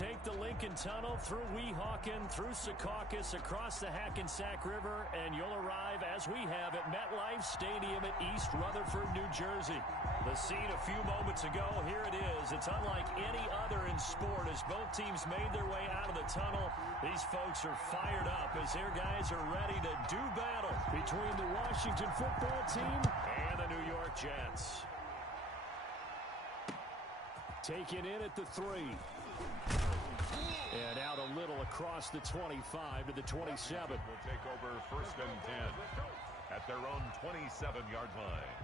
take the Lincoln Tunnel through Weehawken, through Secaucus, across the Hackensack River, and you'll arrive, as we have, at MetLife Stadium at East Rutherford, New Jersey. The scene a few moments ago, here it is. It's unlike any other in sport as both teams made their way out of the tunnel. These folks are fired up as their guys are ready to do battle between the Washington football team and the New York Jets. Taken in at the 3. And out a little across the 25 to the 27. Will take over 1st and 10 at their own 27-yard line.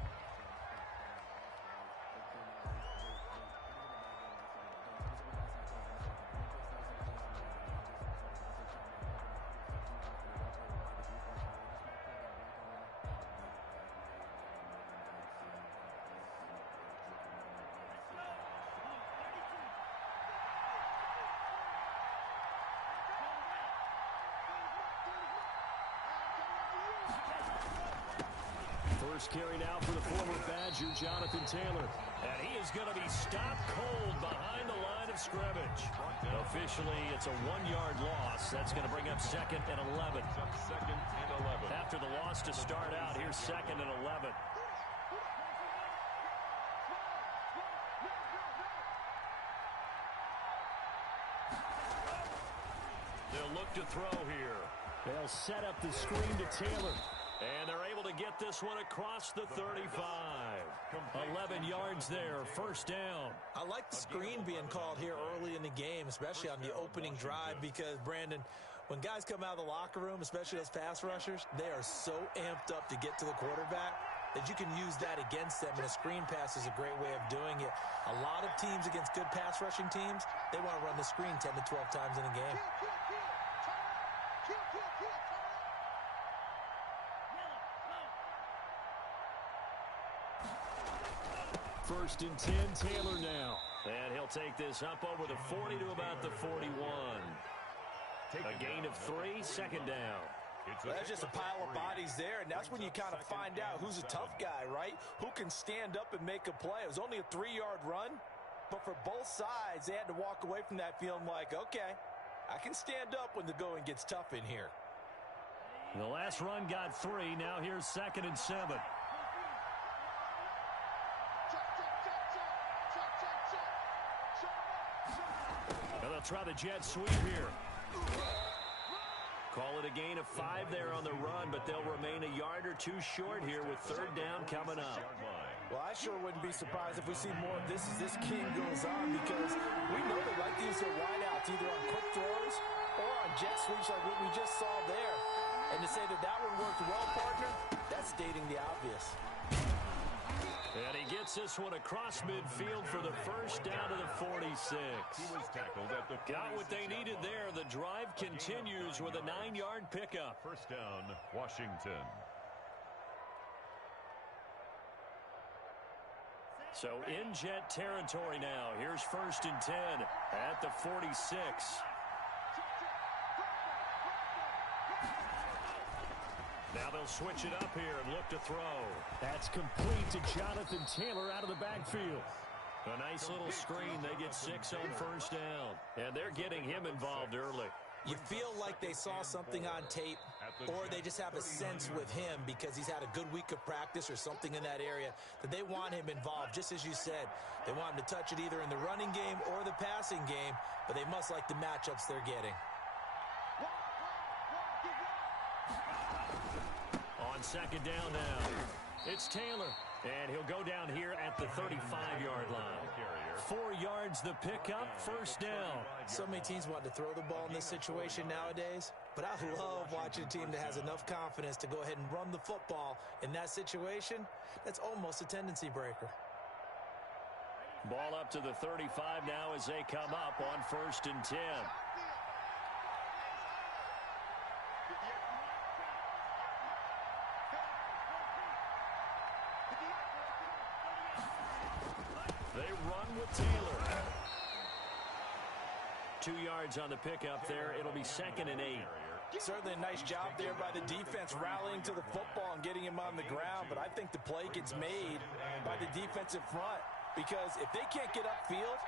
First carry now for the former Badger, Jonathan Taylor. And he is going to be stopped cold behind the line of scrimmage. Officially, it's a 1-yard loss. That's going to bring up 2nd and 11. After the loss to start out, here's 2nd and 11. They'll look to throw here. They'll set up the screen to Taylor. And they're able to get this one across the 35. 11 yards there, 1st down. I like the screen being called here early in the game, especially on the opening drive, because, Brandon, when guys come out of the locker room, especially those pass rushers, they are so amped up to get to the quarterback that you can use that against them, and a screen pass is a great way of doing it. A lot of teams against good pass rushing teams, they want to run the screen 10 to 12 times in a game. 1st and 10, Taylor now. And he'll take this up over the 40 to about the 41. A gain of 3, 2nd down. That's just a pile of bodies there, and that's when you kind of find out who's a tough guy, right? Who can stand up and make a play. It was only a 3-yard run, but for both sides, they had to walk away from that feeling like, okay, I can stand up when the going gets tough in here. The last run got 3. Now here's 2nd and 7. They'll try the jet sweep here. Call it a gain of 5 there on the run, but they'll remain a yard or 2 short here with 3rd down coming up. Well, I sure wouldn't be surprised if we see more of this as this game goes on, because we know they like to use their wideouts either on quick throws or on jet sweeps like what we just saw there. And to say that that one worked well, partner, that's stating the obvious. And he gets this one across midfield for the 1st down to the 46. He was tackled at the 46. Got what they needed there. The drive continues with a 9-yard pickup. 1st down, Washington. So in Jet territory now. Here's 1st and 10 at the 46. Now they'll switch it up here and look to throw. That's complete to Jonathan Taylor out of the backfield. A nice little screen. They get 6 on 1st down. And they're getting him involved early. You feel like they saw something on tape, or they just have a sense with him because he's had a good week of practice or something in that area that they want him involved, just as you said. They want him to touch it either in the running game or the passing game, but they must like the matchups they're getting. On 2nd down now, it's Taylor, and he'll go down here at the 35-yard line. 4 yards the pickup, 1st down. So many teams want to throw the ball in this situation nowadays, but I love watching a team that has enough confidence to go ahead and run the football in that situation. That's almost a tendency breaker. Ball up to the 35 now as they come up on 1st and 10. They run with Taylor. 2 yards on the pickup there. It'll be 2nd and 8. Certainly a nice job there by the defense rallying to the football and getting him on the ground, but I think the play gets made by the defensive front, because if they can't get upfield,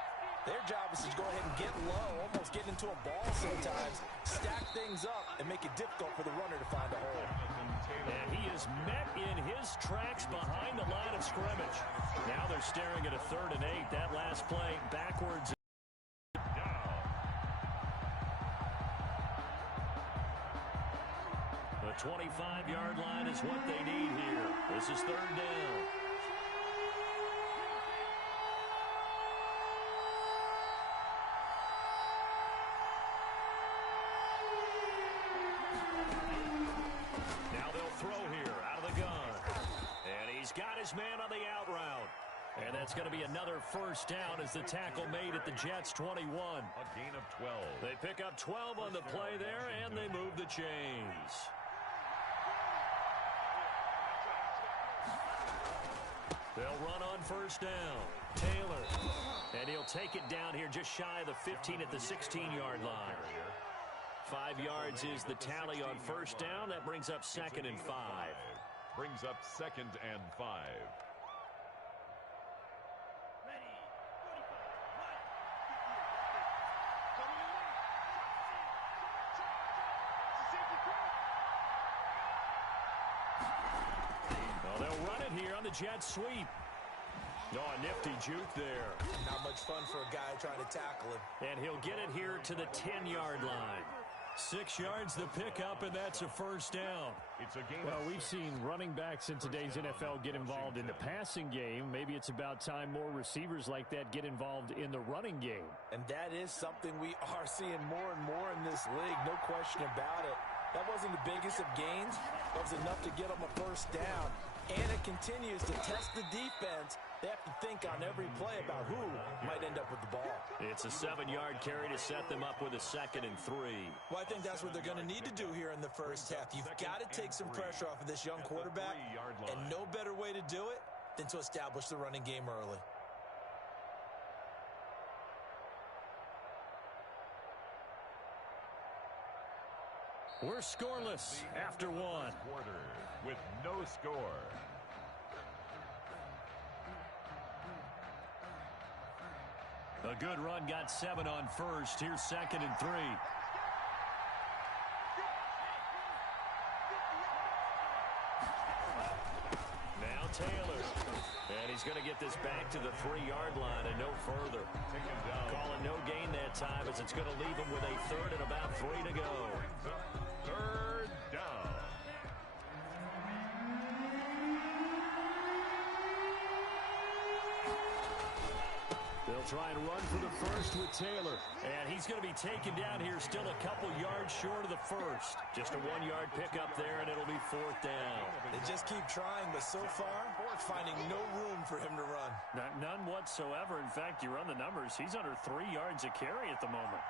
Their job is to go ahead and get low, almost get into a ball sometimes, stack things up, and make it difficult for the runner to find a hole. And he is met in his tracks behind the line of scrimmage. Now they're staring at a 3rd and 8. That last play backwards. The 25-yard line is what they need here. This is 3rd down. Man on the out route. And that's going to be another 1st down as the tackle made at the Jets' 21. A gain of 12. They pick up 12 on the play there, and they move the chains. They'll run on 1st down. Taylor. And he'll take it down here just shy of the 15 at the 16-yard line. 5 yards is the tally on 1st down. That brings up 2nd and 5. Brings up 2nd and 5. Well, they'll run it here on the jet sweep. Oh, a nifty juke there. Not much fun for a guy trying to tackle him. And he'll get it here to the 10-yard line. 6 yards the pickup, and that's a 1st down. Well, we've seen running backs in today's NFL get involved in the passing game. Maybe it's about time more receivers like that get involved in the running game. And that is something we are seeing more and more in this league, no question about it. That wasn't the biggest of gains. That was enough to get them a 1st down. And it continues to test the defense. They have to think on every play about who might end up with the ball. It's a 7-yard carry to set them up with a 2nd and 3. Well, I think that's what they're going to need to do here in the 1st half. You've got to take some pressure off of this young quarterback, and no better way to do it than to establish the running game early. We're scoreless after 1. Quarter with no score. A good run, got 7 on 1st. Here's 2nd and 3. Now Taylor. And he's going to get this back to the 3-yard line and no further. Calling no gain that time as it's going to leave him with a 3rd and about 3 to go. 3rd down. They'll try and run for the 1st with Taylor. And he's going to be taken down here still a couple yards short of the 1st. Just a 1-yard pickup there, and it'll be 4th down. They just keep trying, but so far, finding no room for him to run. None whatsoever. In fact, you run the numbers. He's under 3 yards a carry at the moment.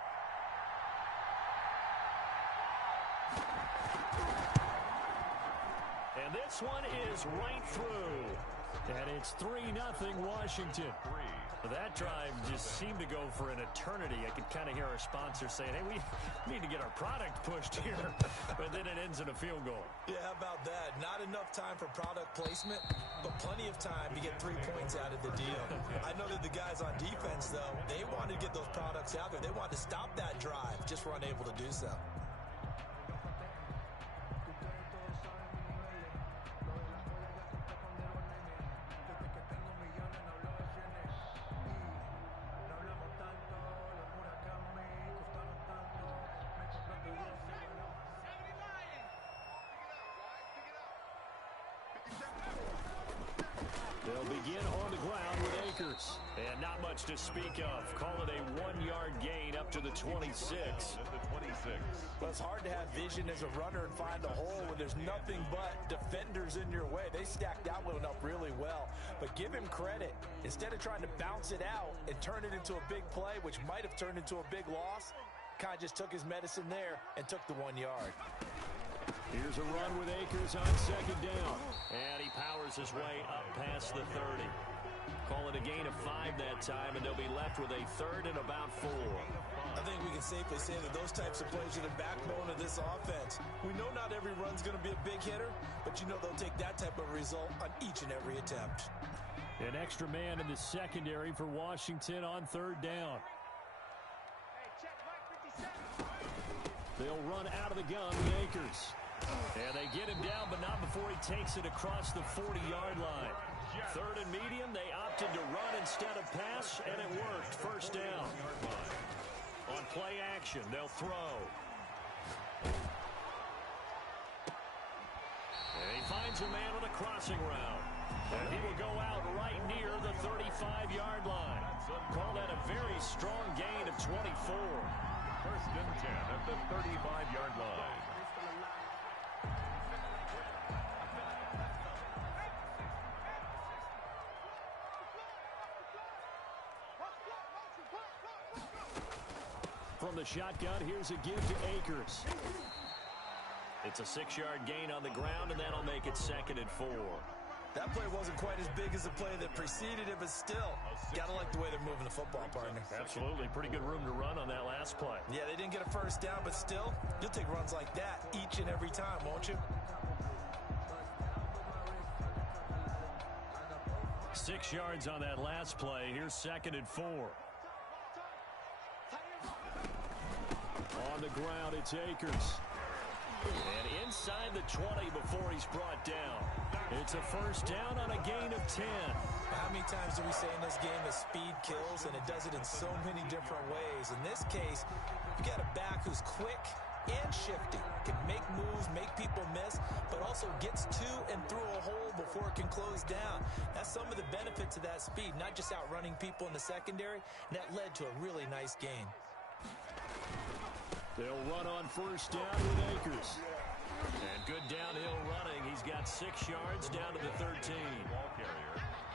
And this one is right through. And it's 3-0 Washington. That drive just seemed to go for an eternity. I could kind of hear our sponsor saying, hey, we need to get our product pushed here. But then it ends in a field goal. Yeah, how about that? Not enough time for product placement, but plenty of time to get 3 points out of the deal. I know that the guys on defense, though, they wanted to get those products out there. They wanted to stop that drive, just were unable to do so. They'll begin on the ground with Akers. And not much to speak of. Call it a 1-yard gain up to the 26. Well, it's hard to have vision as a runner and find a hole when there's nothing but defenders in your way. They stacked that one up really well. But give him credit. Instead of trying to bounce it out and turn it into a big play, which might have turned into a big loss, kind of just took his medicine there and took the 1 yard. Here's a run with Akers on 2nd down. And he powers his way up past the 30. Call it a gain of 5 that time, and they'll be left with a 3rd and about 4. I think we can safely say that those types of plays are the backbone of this offense. We know not every run's going to be a big hitter, but you know they'll take that type of result on each and every attempt. An extra man in the secondary for Washington on third down. They'll run out of the gun with Akers. And they get him down, but not before he takes it across the 40-yard line. Third and medium, they opted to run instead of pass, and it worked. First down. On play action, they'll throw. And he finds a man on a crossing route. And he will go out right near the 35-yard line. Call that a very strong gain of 24. First and 10 at the 35-yard line. From the shotgun, here's a give to Akers. It's a 6-yard gain on the ground, and that'll make it 2nd and 4. That play wasn't quite as big as the play that preceded it, but still, gotta like the way they're moving the football, partner. Absolutely. Pretty good room to run on that last play. Yeah, they didn't get a first down, but still, you'll take runs like that each and every time, won't you? 6 yards on that last play. Here's 2nd and 4. On the ground, it's Akers. And inside the 20 before he's brought down. It's a first down on a gain of 10. How many times do we say in this game that speed kills, and it does it in so many different ways? In this case, you got a back who's quick and shifty, can make moves, make people miss, but also gets to and through a hole before it can close down. That's some of the benefits of that speed, not just outrunning people in the secondary, and that led to a really nice gain. They'll run on first down with Akers. And good downhill running. He's got 6 yards down to the 13.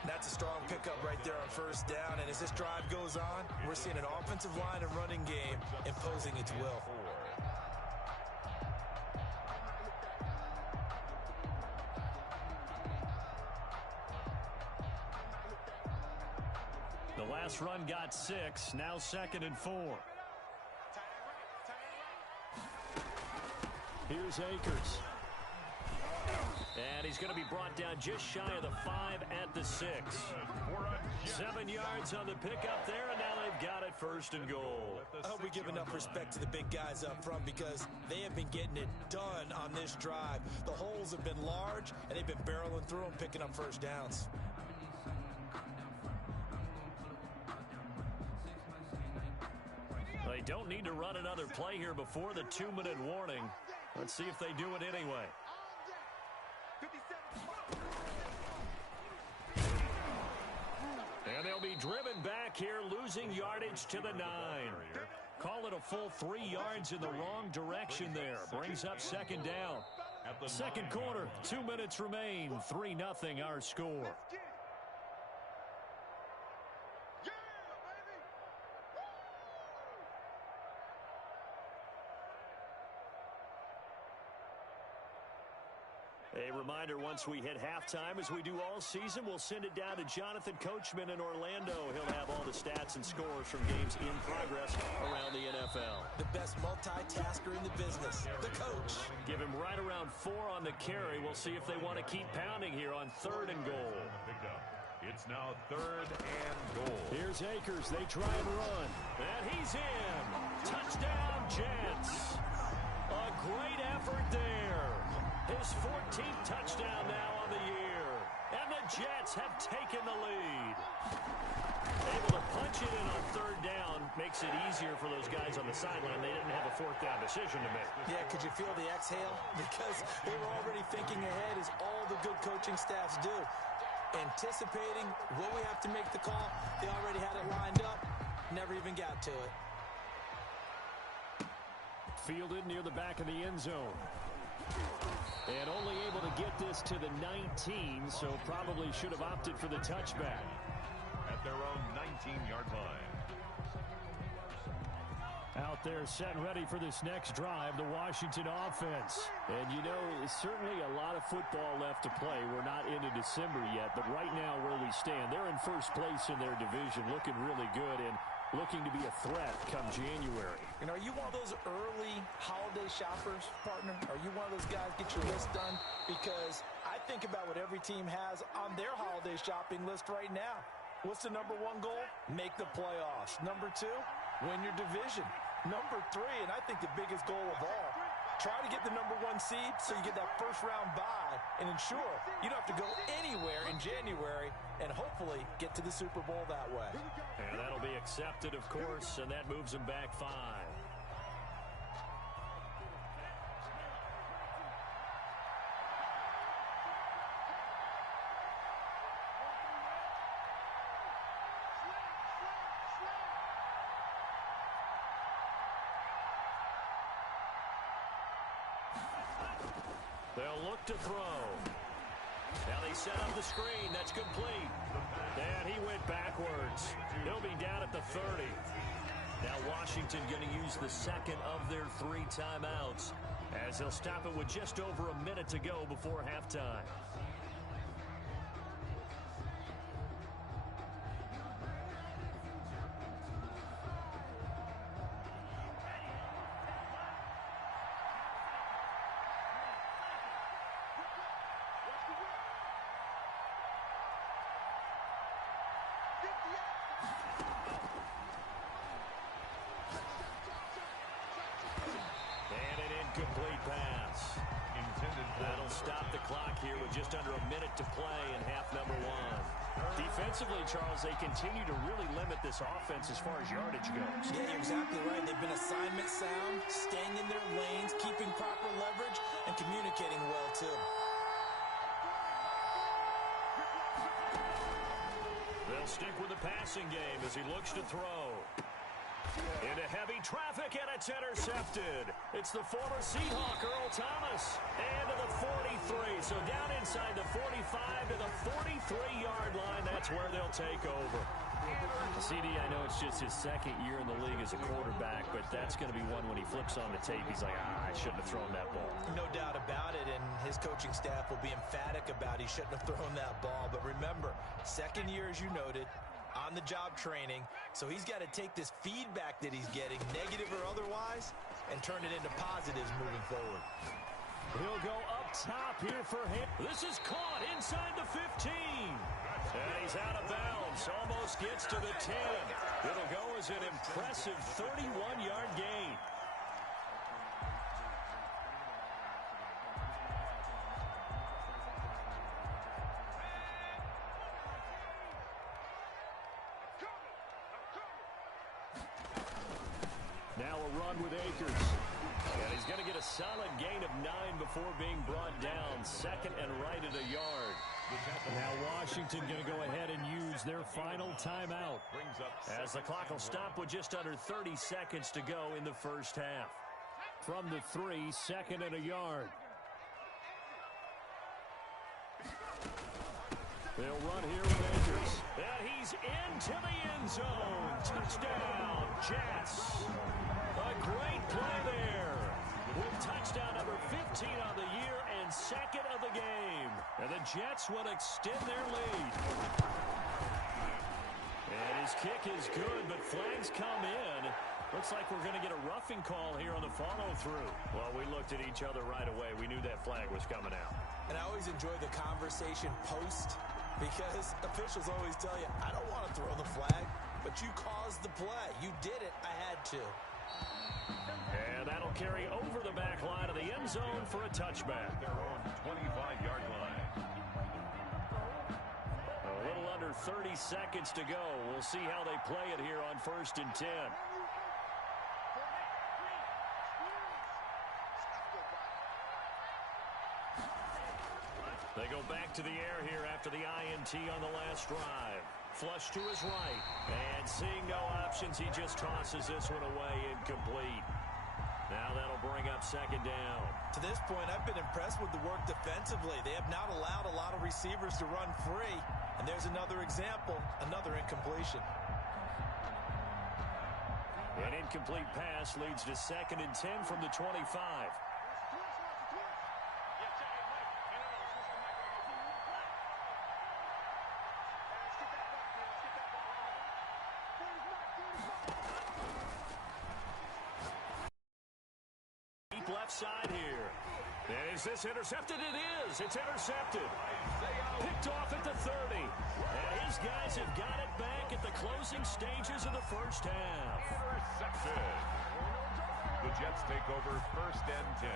That's a strong pickup right there on first down. And as this drive goes on, we're seeing an offensive line and running game imposing its will. The last run got 6. Now 2nd and 4. Here's Akers. And he's going to be brought down just shy of the 5 at the 6. 7 yards on the pickup there, and now they've got it 1st and goal. I hope we give enough respect to the big guys up front because they have been getting it done on this drive. The holes have been large, and they've been barreling through them, picking up first downs. They don't need to run another play here before the 2-minute warning. Let's see if they do it anyway. And they'll be driven back here, losing yardage to the 9. Call it a full 3 yards in the wrong direction there. Brings up 2nd down. Second quarter, 2 minutes remain. 3-0 our score. A reminder, once we hit halftime, as we do all season, we'll send it down to Jonathan Coachman in Orlando. He'll have all the stats and scores from games in progress around the NFL. The best multitasker in the business, the coach. Give him right around 4 on the carry. We'll see if they want to keep pounding here on 3rd and goal. It's now 3rd and goal. Here's Akers. They try and run. And he's in. Touchdown, Jets. A great effort there. His 14th touchdown now on the year. And the Jets have taken the lead. Able to punch it in on 3rd down makes it easier for those guys on the sideline. They didn't have a 4th down decision to make. Yeah, could you feel the exhale? Because they were already thinking ahead, as all the good coaching staffs do. Anticipating, will we have to make the call? They already had it lined up. Never even got to it. Fielded near the back of the end zone. And only able to get this to the 19, so probably should have opted for the touchback. At their own 19-yard line. Out there set and ready for this next drive, the Washington offense. And you know, certainly a lot of football left to play. We're not into December yet, but right now where we stand, they're in first place in their division, looking really good and looking to be a threat come January. And are you one of those early holiday shoppers, partner? Are you one of those guys get your list done? Because I think about what every team has on their holiday shopping list right now. What's the number one goal? Make the playoffs. Number two, win your division. Number three, and I think the biggest goal of all, try to get the number one seed so you get that first round bye and ensure you don't have to go anywhere in January and hopefully get to the Super Bowl that way. And that'll be accepted, of course, and that moves them back 5. They'll look to throw. Now they set up the screen. That's complete. And he went backwards. He'll be down at the 30. Now Washington going to use the second of their 3 timeouts as they'll stop it with just over a minute to go before halftime. Complete pass. That'll stop the clock here with just under a minute to play in half number 1. Defensively, Charles, they continue to really limit this offense as far as yardage goes. Yeah, you're exactly right. They've been assignment sound, staying in their lanes, keeping proper leverage, and communicating well, too. They'll stick with the passing game as he looks to throw. Into heavy traffic, and it's intercepted. It's the former Seahawk, Earl Thomas. And to the 43. So down inside the 45 to the 43-yard line. That's where they'll take over. CD, I know it's just his second year in the league as a quarterback, but that's going to be one when he flips on the tape. He's like, I shouldn't have thrown that ball. No doubt about it, and his coaching staff will be emphatic about he shouldn't have thrown that ball. But remember, second year, as you noted, on-the-job training, so he's got to take this feedback that he's getting, negative or otherwise, and turn it into positives moving forward. He'll go up top here for him. This is caught inside the 15. And he's out of bounds, almost gets to the 10. It'll go as an impressive 31-yard gain. Now a run with Akers. And he's going to get a solid gain of 9 before being brought down. Second and right at a yard. Now Washington going to go ahead and use their final timeout as the clock will stop with just under 30 seconds to go in the first half. From the 3, second and a yard. They'll run here with Akers. And he's into the end zone. Touchdown, Jets. A great play there. With touchdown number 15 on the year and second of the game. And the Jets will extend their lead. And his kick is good, but flags come in. Looks like we're going to get a roughing call here on the follow-through. Well, we looked at each other right away. We knew that flag was coming out. And I always enjoy the conversation post, because officials always tell you, I don't want to throw the flag, but you caused the play. You did it. I had to. And that'll carry over the back line of the end zone for a touchback. Their own 25-yard line. A little under 30 seconds to go. We'll see how they play it here on 1st and 10. They go back to the air here after the INT on the last drive. Flush to his right. And seeing no options, he just tosses this one away, incomplete. Now that'll bring up second down. To this point, I've been impressed with the work defensively. They have not allowed a lot of receivers to run free. And there's another example, another incompletion. An incomplete pass leads to 2nd and 10 from the 25. Left side here. And is this intercepted? It is. It's intercepted. Picked off at the 30. And his guys have got it back at the closing stages of the first half. Intercepted. The Jets take over 1st and 10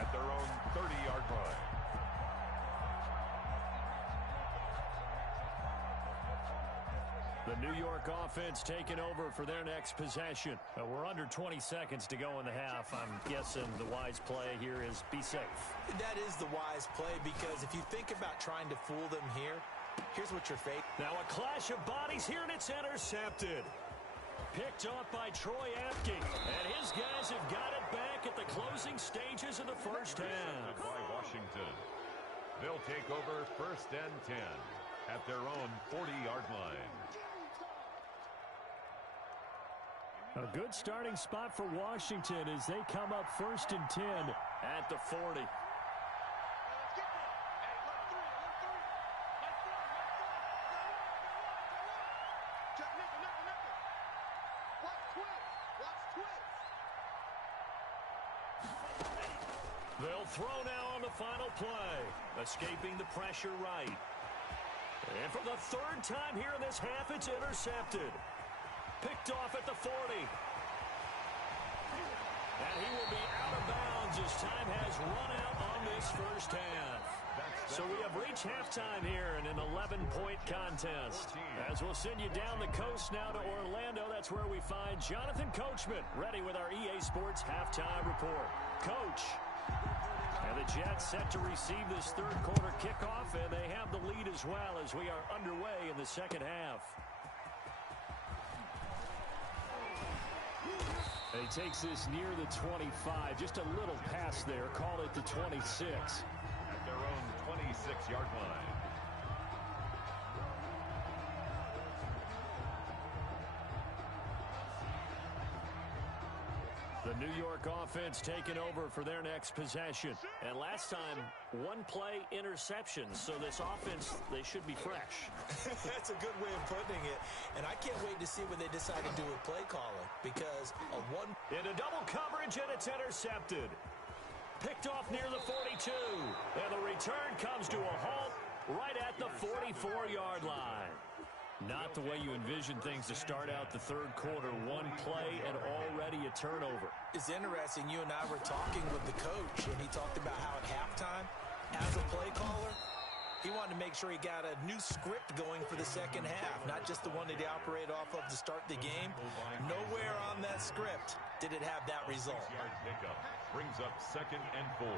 at their own 30-yard line. The New York offense taking over for their next possession. We're under 20 seconds to go in the half. I'm guessing the wise play here is be safe. That is the wise play, because if you think about trying to fool them here, here's what you're facing. Now a clash of bodies here, and it's intercepted. Picked off by Troy Apke. And his guys have got it back at the closing stages of the first half. By Washington. They'll take over 1st and 10 at their own 40-yard line. A good starting spot for Washington as they come up 1st and 10 at the 40. They'll throw now on the final play, escaping the pressure right. And for the 3rd time here in this half, it's intercepted. Picked off at the 40. And he will be out of bounds as time has run out on this first half. So we have reached halftime here in an 11-point contest. As we'll send you down the coast now to Orlando, that's where we find Jonathan Coachman ready with our EA Sports halftime report. Coach. And the Jets set to receive this 3rd quarter kickoff, and they have the lead as well as we are underway in the second half. He takes this near the 25, just a little pass there, call it the 26. At their own 26-yard line. The New York offense taking over for their next possession. And last time, 1-play interception. So this offense, they should be fresh. That's a good way of putting it. And I can't wait to see what they decide to do with play calling. Because into double coverage, and it's intercepted. Picked off near the 42. And the return comes to a halt right at the 44-yard line. Not the way you envision things to start out the 3rd quarter. 1 play and already a turnover. It's interesting. You and I were talking with the coach, and he talked about how at halftime, as a play caller, he wanted to make sure he got a new script going for the second half, not just the one that he operated off of to start the game. Nowhere on that script did it have that result. Pickup brings up 2nd and 4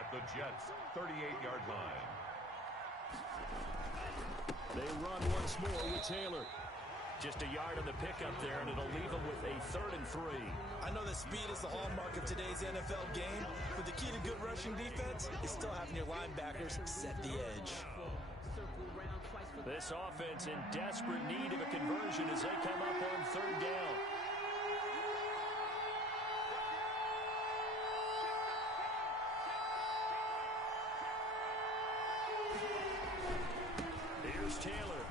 at the Jets' 38-yard line. They run once more with Taylor. Just a yard on the pickup there, and it'll leave them with a 3rd and 3. I know that speed is the hallmark of today's NFL game, but the key to good rushing defense is still having your linebackers set the edge. This offense in desperate need of a conversion as they come up on 3rd down. Here's Taylor.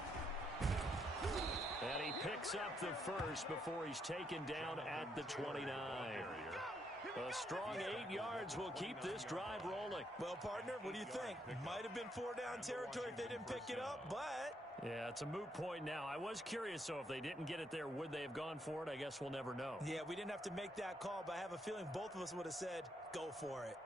And he picks up the first before he's taken down at the 29. A strong 8 yards will keep this drive rolling. Well, partner, what do you think? Might have been 4-down territory if they didn't pick it up, but... Yeah, it's a moot point now. I was curious, so if they didn't get it there, would they have gone for it? I guess we'll never know. Yeah, we didn't have to make that call, but I have a feeling both of us would have said, go for it.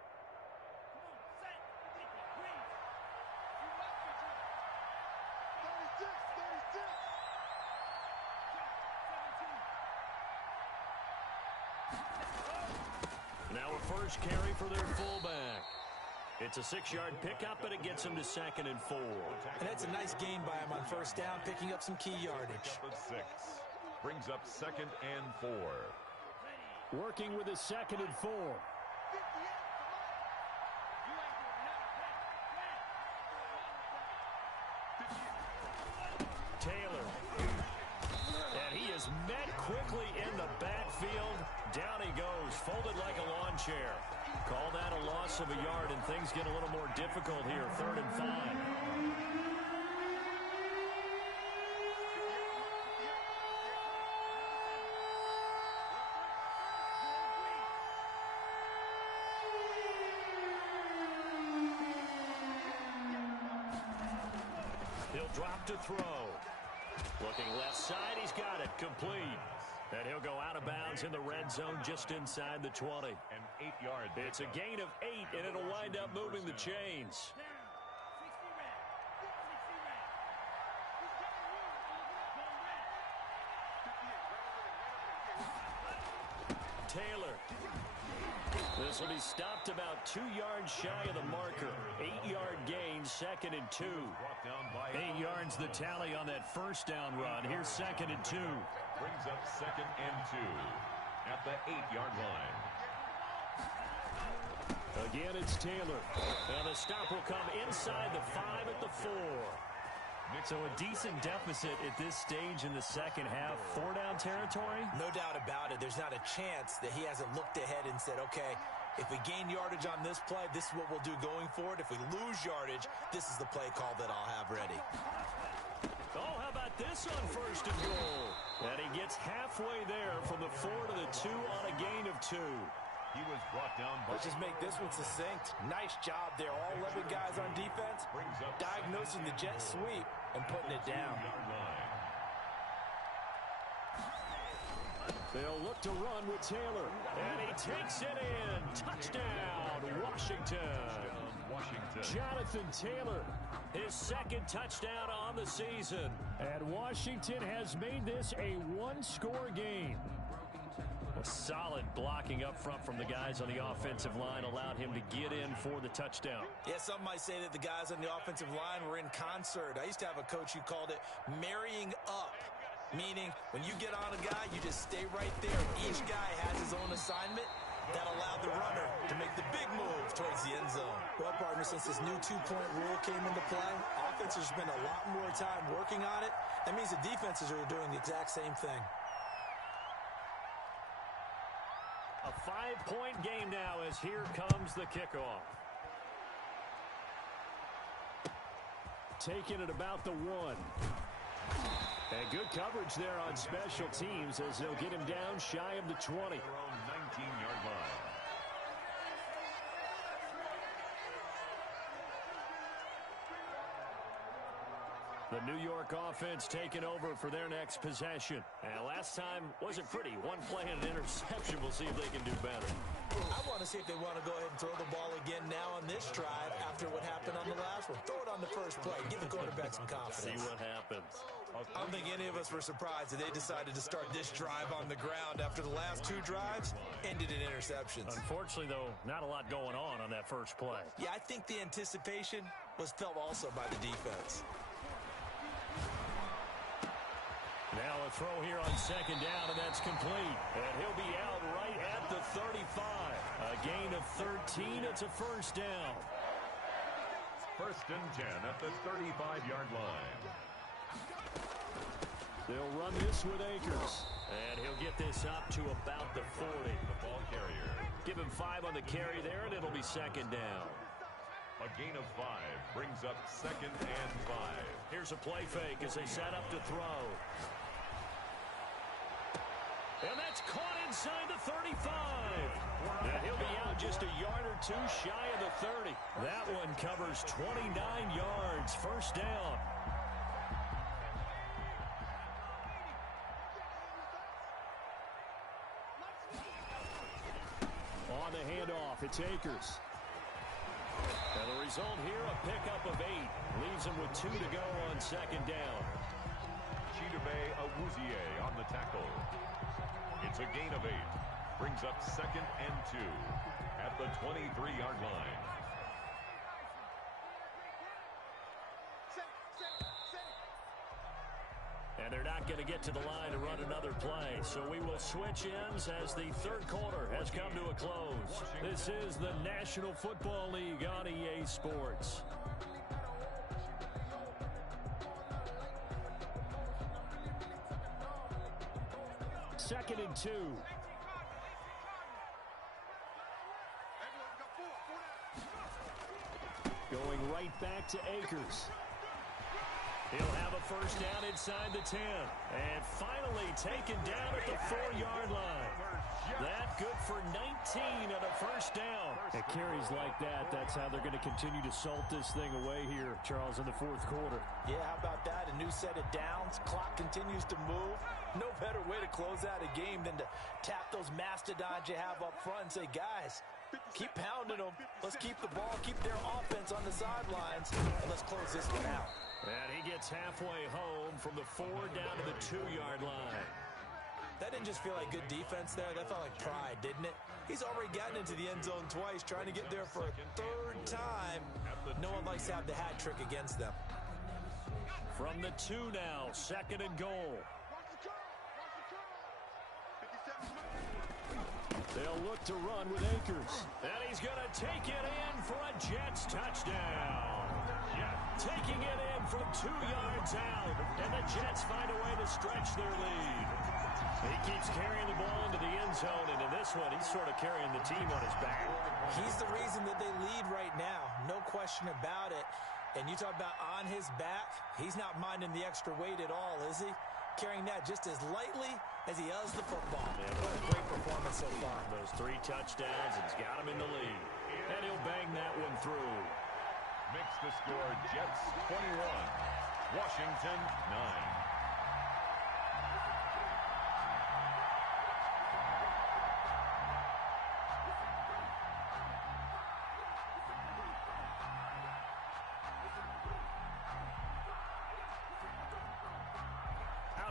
Now a first carry for their fullback. It's a 6-yard pickup, but it gets him to 2nd and 4. And that's a nice gain by him on 1st down, picking up some key yardage. Brings up 2nd and 4. Working with his 2nd and 4. Taylor. And he is met quickly in the backfield. Down he goes, folded like a lawn chair. Call that a loss of a yard, and things get a little more difficult here. 3rd and 5. drop to throw. Looking left side, he's got it. Complete. And he'll go out of bounds in the red zone just inside the 20. An 8-yard. It's a gain of 8, and it'll wind up moving the chains. Taylor. This will be stopped about 2 yards shy of the marker. 8-yard gain, 2nd and 2. 8 yards the tally on that first down run. Here's 2nd and 2. Brings up 2nd and 2 at the 8-yard line. Again, it's Taylor. And the stop will come inside the 5 at the 4. So a decent deficit at this stage in the second half. 4-down territory? No doubt about it. There's not a chance that he hasn't looked ahead and said, okay, if we gain yardage on this play, this is what we'll do going forward. If we lose yardage, this is the play call that I'll have ready. Oh, how about this on 1st and goal? And he gets halfway there from the 4 to the 2 on a gain of 2. He was brought down by... Let's just make this one succinct. Nice job there. All 11 guys on defense diagnosing the jet sweep and putting it down. They'll look to run with Taylor. And he takes it in. Touchdown, Washington. Jonathan Taylor, his 2nd touchdown on the season. And Washington has made this a 1-score game. A solid blocking up front from the guys on the offensive line allowed him to get in for the touchdown. Yeah, some might say that the guys on the offensive line were in concert. I used to have a coach who called it marrying up, meaning when you get on a guy, you just stay right there. Each guy has his own assignment. That allowed the runner to make the big move towards the end zone. Well, partner, since this new 2-point rule came into play, offenses spend a lot more time working on it. That means the defenses are doing the exact same thing. A 5-point game now as here comes the kickoff. Taking it about the 1. And good coverage there on special teams as they'll get him down shy of the 20. Their own 19-yard line. The New York offense taking over for their next possession. And last time wasn't pretty. 1 play and an interception. We'll see if they can do better. I want to see if they want to go ahead and throw the ball again now on this drive after what happened on the last one. Throw it on the first play. Give the quarterback some confidence. See what happens. I don't think any of us were surprised that they decided to start this drive on the ground after the last 2 drives ended in interceptions. Unfortunately, though, not a lot going on that first play. Yeah, I think the anticipation was felt also by the defense. Now a throw here on 2nd down, and that's complete. And he'll be out right at the 35. A gain of 13. It's a 1st down. 1st and 10 at the 35-yard line. They'll run this with Akers. And he'll get this up to about the 40. The ball carrier. Give him 5 on the carry there, and it'll be 2nd down. A gain of 5 brings up 2nd and 5. Here's a play fake as they set up to throw. And that's caught inside the 35. And he'll be out just a yard or 2 shy of the 30. That one covers 29 yards. 1st down. On the handoff, it's Akers. And the result here, a pickup of 8. Leaves him with 2 to go on 2nd down. Jive on the tackle. It's a gain of 8. Brings up 2nd and 2 at the 23-yard line. And they're not going to get to the line to run another play. So we will switch ends as the 3rd quarter has come to a close. This is the National Football League on EA Sports. Second and 2. Going right back to Akers. He'll have a 1st down inside the 10. And finally taken down at the 4-yard line. That good for 19 and a 1st down. At carries like that, that's how they're going to continue to salt this thing away here, Charles, in the 4th quarter. Yeah, how about that? new set of downs. Clock continues to move. No better way to close out a game than to tap those mastodons you have up front and say, guys, keep pounding them. Let's keep the ball, keep their offense on the sidelines, and let's close this one out. And he gets halfway home from the 4 down to the 2-yard line. That didn't just feel like good defense there. That felt like pride, didn't it? He's already gotten into the end zone twice, trying to get there for a 3rd time. No one likes to have the hat trick against them. From the 2 now, 2nd and goal. They'll look to run with Akers. And he's going to take it in for a Jets touchdown. Taking it in from 2 yards out. And the Jets find a way to stretch their lead. He keeps carrying the ball into the end zone. And in this one, he's sort of carrying the team on his back. He's the reason that they lead right now. No question about it. And you talk about on his back, he's not minding the extra weight at all, is he? Carrying that just as lightly as he does the football. Yeah, what a great performance so far. Those 3 touchdowns, it's got him in the lead. And he'll bang that one through. Makes the score Jets 21, Washington 9.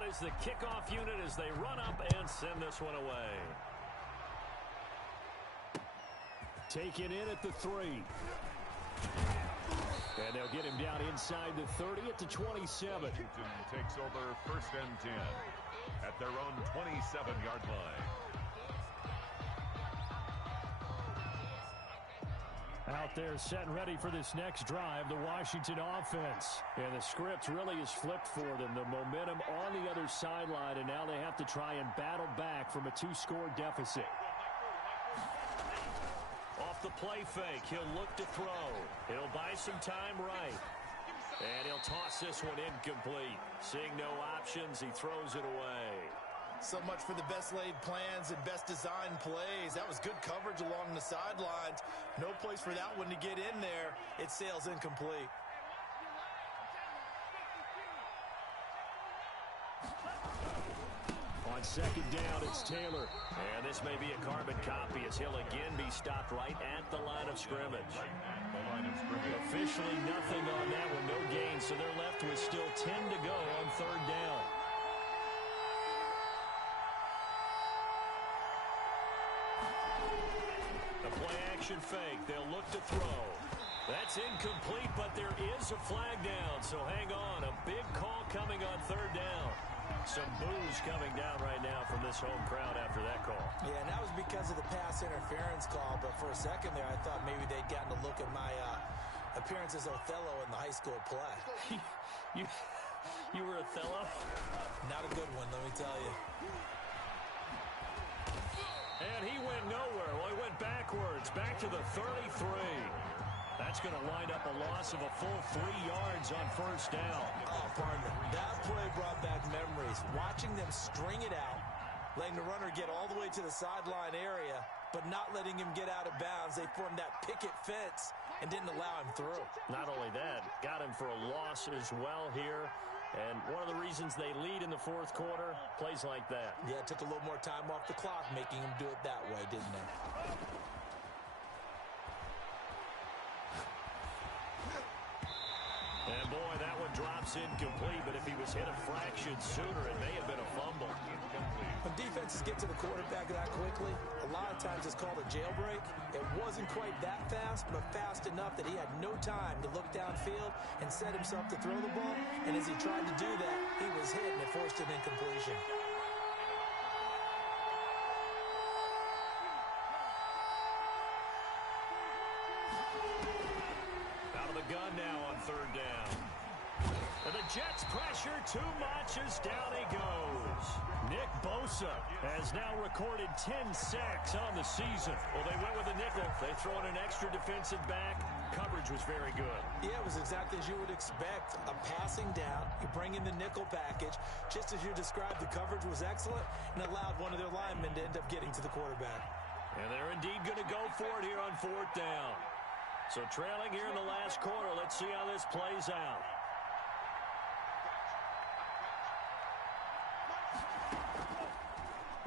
Is the kickoff unit as they run up and send this one away. Taken in at the 3. And they'll get him down inside the 30 at the 27. Washington takes over 1st and 10 at their own 27-yard line. Out there set and ready for this next drive, the Washington offense. And the script really is flipped for them. The momentum on the other sideline, and now they have to try and battle back from a 2-score deficit. Off the play fake, he'll look to throw. He'll buy some time right. And he'll toss this one incomplete. Seeing no options, he throws it away. So much for the best laid plans and best designed plays. That was good coverage along the sidelines. No place for that one to get in there. It sails incomplete. On 2nd down, it's Taylor. And this may be a carbon copy as he'll again be stopped right at the line of scrimmage. Officially nothing on that one, no gain. So they're left with still 10 to go on 3rd down. Play-action fake. They'll look to throw. That's incomplete, but there is a flag down, so hang on. A big call coming on 3rd down. Some boos coming down right now from this home crowd after that call. Yeah, and that was because of the pass interference call, but for a second there, I thought maybe they'd gotten a look at my appearance as Othello in the high school play. You were Othello? Not a good one, let me tell you. And he went nowhere. Well, he went backwards, back to the 33. That's going to wind up a loss of a full 3 yards on 1st down. Oh, partner, that play brought back memories. Watching them string it out, letting the runner get all the way to the sideline area, but not letting him get out of bounds. They formed that picket fence and didn't allow him through. Not only that, got him for a loss as well here. And one of the reasons they lead in the 4th quarter, plays like that. Yeah, it took a little more time off the clock, making him do it that way, didn't it? And boy, that one drops incomplete, but if he was hit a fraction sooner, it may have been a fumble. When defenses get to the quarterback that quickly, a lot of times it's called a jailbreak. It wasn't quite that fast, but fast enough that he had no time to look downfield and set himself to throw the ball. And as he tried to do that, he was hit and it forced an incompletion. Out of the gun now on 3rd down. And the Jets pressure too much as down he goes. Nick Bosa has now recorded 10 sacks on the season. Well, they went with a nickel. They throw in an extra defensive back. Coverage was very good. Yeah, it was exactly as you would expect. A passing down. You bring in the nickel package. Just as you described, the coverage was excellent and allowed one of their linemen to end up getting to the quarterback. And they're indeed going to go for it here on 4th down. So trailing here in the last quarter. Let's see how this plays out.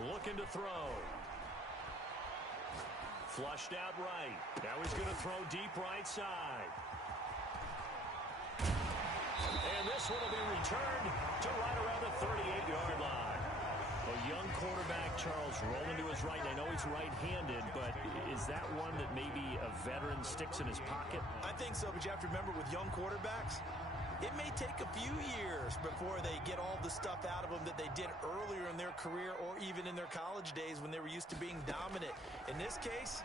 Looking to throw. Flushed out right. Now he's going to throw deep right side. And this one will be returned to right around the 38-yard line. A young quarterback, Charles, rolling to his right. I know he's right-handed, but is that one that maybe a veteran sticks in his pocket? I think so, but you have to remember with young quarterbacks, it may take a few years before they get all the stuff out of them that they did earlier in their career or even in their college days when they were used to being dominant. In this case,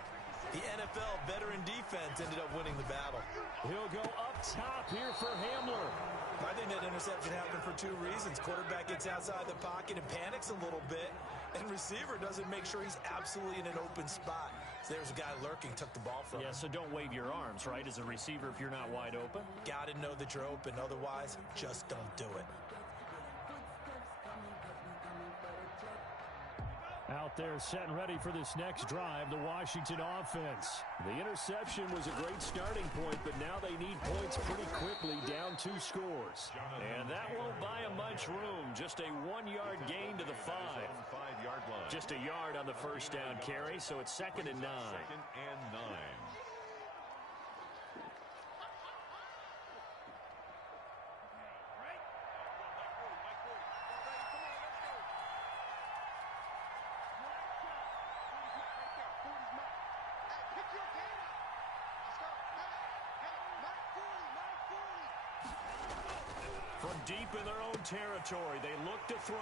the NFL veteran defense ended up winning the battle. He'll go up top here for Hamler. I think that interception happened for two reasons. Quarterback gets outside the pocket and panics a little bit, and receiver doesn't make sure he's absolutely in an open spot. So there's a guy lurking, took the ball from him. Yeah, so don't wave your arms, right, as a receiver if you're not wide open? Got to know that you're open. Otherwise, just don't do it. Out there set and ready for this next drive, the Washington offense. The interception was a great starting point, but now they need points pretty quickly, down 2 scores. And that won't buy them much room. Just a 1-yard gain to the 5. Just a yard on the first down carry, so it's 2nd and 9. 2nd and 9. From deep in their own territory, they look to throw.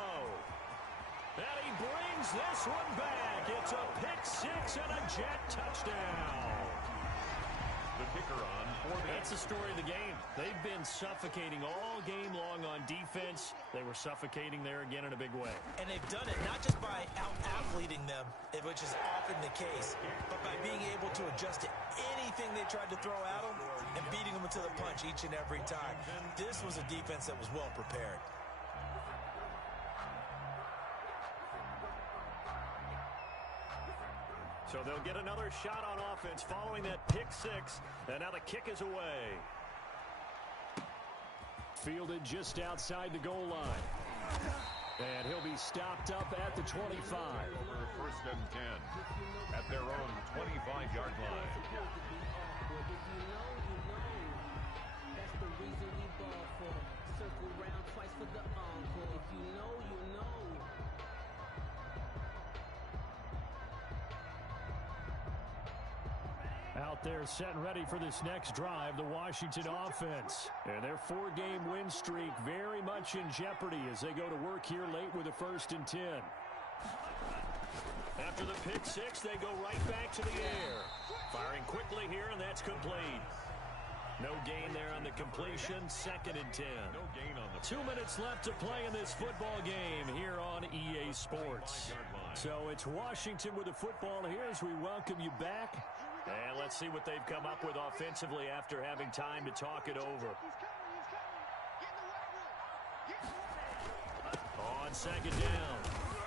And he brings this one back. It's a pick-6 and a Jet touchdown. The kicker on for the... That's the story of the game. They've been suffocating all game long on defense. They were suffocating there again in a big way. And they've done it not just by out-athleting them, which is often the case, but by being able to adjust to anything they tried to throw at them and beating them to the punch each and every time. This was a defense that was well prepared. So they'll get another shot on offense following that pick-6, and now the kick is away. Fielded just outside the goal line. And he'll be stopped up at the 25. Over 1st and 10 at their own 25-yard line. That's the reason we ball for. Circle round twice for the encore. If you know, you know. Out there set and ready for this next drive, the Washington offense. And their 4-game win streak very much in jeopardy as they go to work here late with a 1st and 10. After the pick-6, they go right back to the air. Firing quickly here, and that's complete. No gain there on the completion, 2nd and 10. No gain on the... 2 minutes left to play in this football game here on EA Sports. So it's Washington with the football here as we welcome you back. And let's see what they've come up with offensively after having time to talk it over. On 2nd down,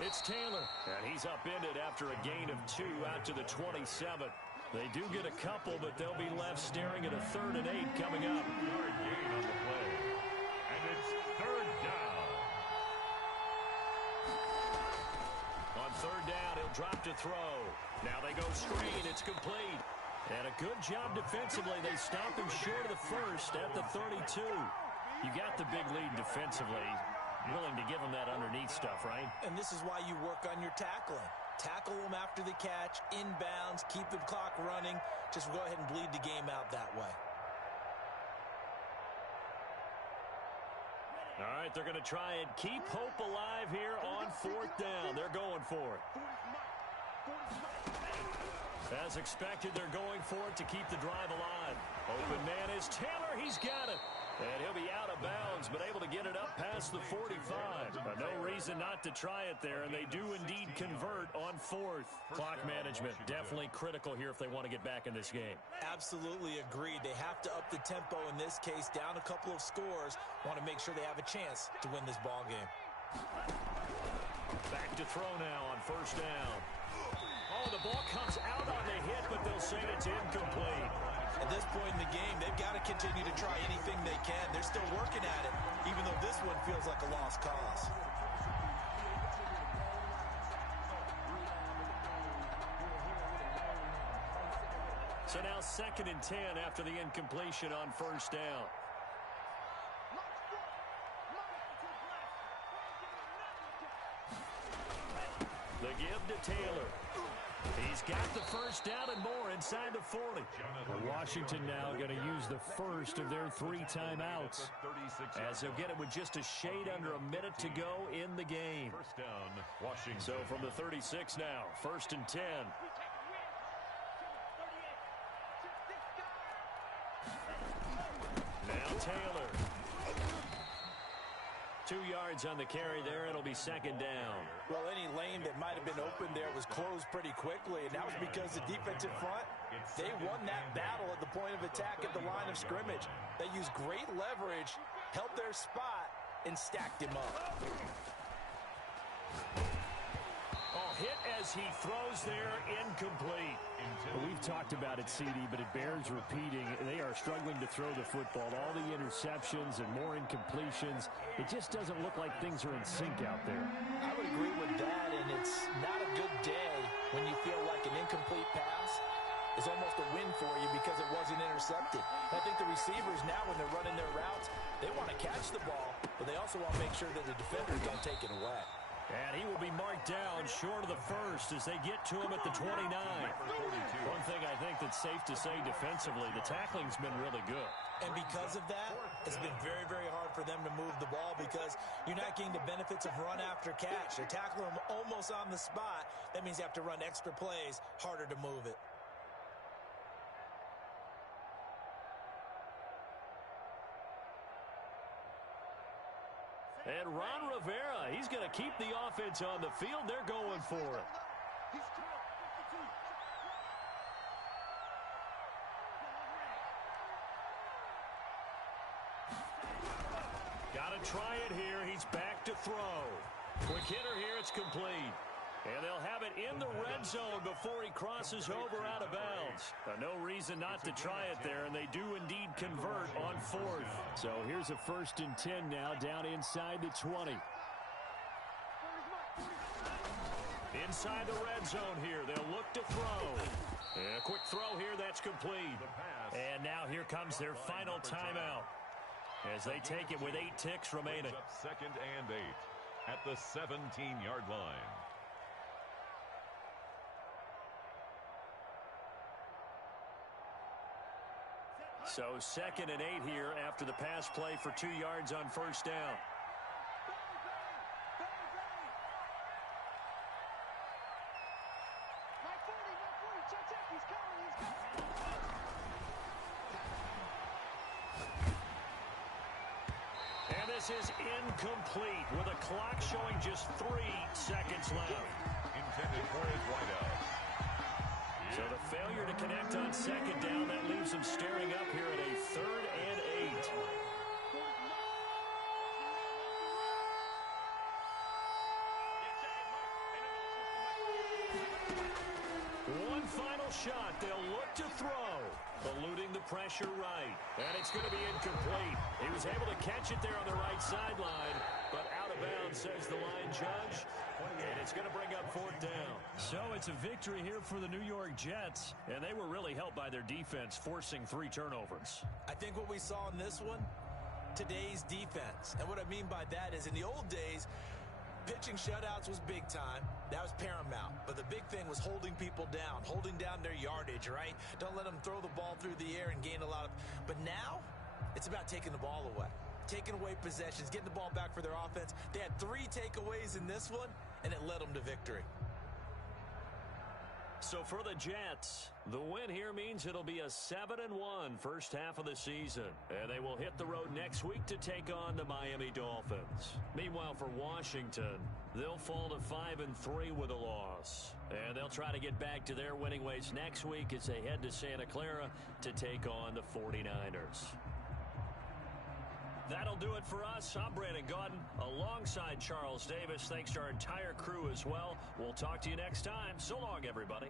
it's Taylor. And he's upended after a gain of 2 out to the 27. They do get a couple, but they'll be left staring at a 3rd and 8 coming up. Yard gain on the play. And it's 3rd down. On 3rd down, he'll drop to throw. Now they go screen. It's complete. And a good job defensively. They stop him short of the 1st at the 32. You got the big lead defensively. Willing to give him that underneath stuff, right? And this is why you work on your tackling. Tackle them after the catch, inbounds, keep the clock running. Just go ahead and bleed the game out that way. All right, they're going to try and keep hope alive here on 4th down. They're going for it. As expected, they're going for it to keep the drive alive. Open man is Taylor. He's got it. And he'll be out of bounds, but able to get it up past the 45. No reason not to try it there, and they do indeed convert on 4th. Clock management, definitely critical here if they want to get back in this game. Absolutely agreed. They have to up the tempo in this case, down a couple of scores. Want to make sure they have a chance to win this ball game. Back to throw now on 1st down. Oh, the ball comes out on the hit, but they'll say it's incomplete. At this point in the game, they've got to continue to try anything they can. They're still working at it, even though this one feels like a lost cause. So now 2nd and 10 after the incompletion on first down. The give to Taylor. He's got the first down and more inside the 40. Washington now going to use the first of their 3 timeouts, as they'll get it with just a shade under a minute to go in the game. First down, Washington. So from the 36 now, 1st and 10. Now Taylor. 2 yards on the carry there. It'll be 2nd down. Well, any lane that might have been open there was closed pretty quickly, and that was because the defensive front, they won that battle at the point of attack at the line of scrimmage. They used great leverage, held their spot, and stacked him up. Hit as he throws there, incomplete. Well, we've talked about it, CD, but it bears repeating. They are struggling to throw the football. All the interceptions and more incompletions. It just doesn't look like things are in sync out there. I would agree with that, and it's not a good day when you feel like an incomplete pass is almost a win for you because it wasn't intercepted. I think the receivers now, when they're running their routes, they want to catch the ball, but they also want to make sure that the defenders don't take it away. And he will be marked down short of the first as they get to him at the 29. One thing I think that's safe to say defensively, the tackling's been really good. And because of that, it's been very, very hard for them to move the ball because you're not getting the benefits of run after catch. They're tackling them almost on the spot. That means you have to run extra plays, harder to move it. And Ron Rivera, he's going to keep the offense on the field. They're going for it. Got to try it here. He's back to throw. Quick hitter here. It's complete. And they'll have it in the red zone before he crosses over out of bounds. No reason not to try it there, and they do indeed convert on 4th. So here's a 1st and 10 now down inside the 20. Inside the red zone here. They'll look to throw. And a quick throw here. That's complete. And now here comes their final timeout as they take it with 8 ticks remaining. 2nd and 8 at the 17-yard line. So 2nd and 8 here after the pass play for 2 yards on first down. And this is incomplete with a clock showing just 3 seconds left. Intended for his wideout. So the failure to connect on 2nd down, that leaves them staring up here at a 3rd and 8. One final shot. They'll look to throw. Eluding the pressure right. And it's going to be incomplete. He was able to catch it there on the right sideline, but out of bounds, says the line judge. And it's going to bring up 4th down. So it's a victory here for the New York Jets. And they were really helped by their defense, forcing 3 turnovers. I think what we saw in this one, today's defense. And what I mean by that is in the old days, pitching shutouts was big time. That was paramount. But the big thing was holding people down, holding down their yardage, right? Don't let them throw the ball through the air and gain a lot of... But now, it's about taking the ball away. Taking away possessions, getting the ball back for their offense. They had 3 takeaways in this one, and it led them to victory. So for the Jets, the win here means it'll be a 7-1 first half of the season. And they will hit the road next week to take on the Miami Dolphins. Meanwhile, for Washington, they'll fall to 5-3 with a loss. And they'll try to get back to their winning ways next week as they head to Santa Clara to take on the 49ers. That'll do it for us. I'm Brandon Gaudin alongside Charles Davis. Thanks to our entire crew as well. We'll talk to you next time. So long, everybody.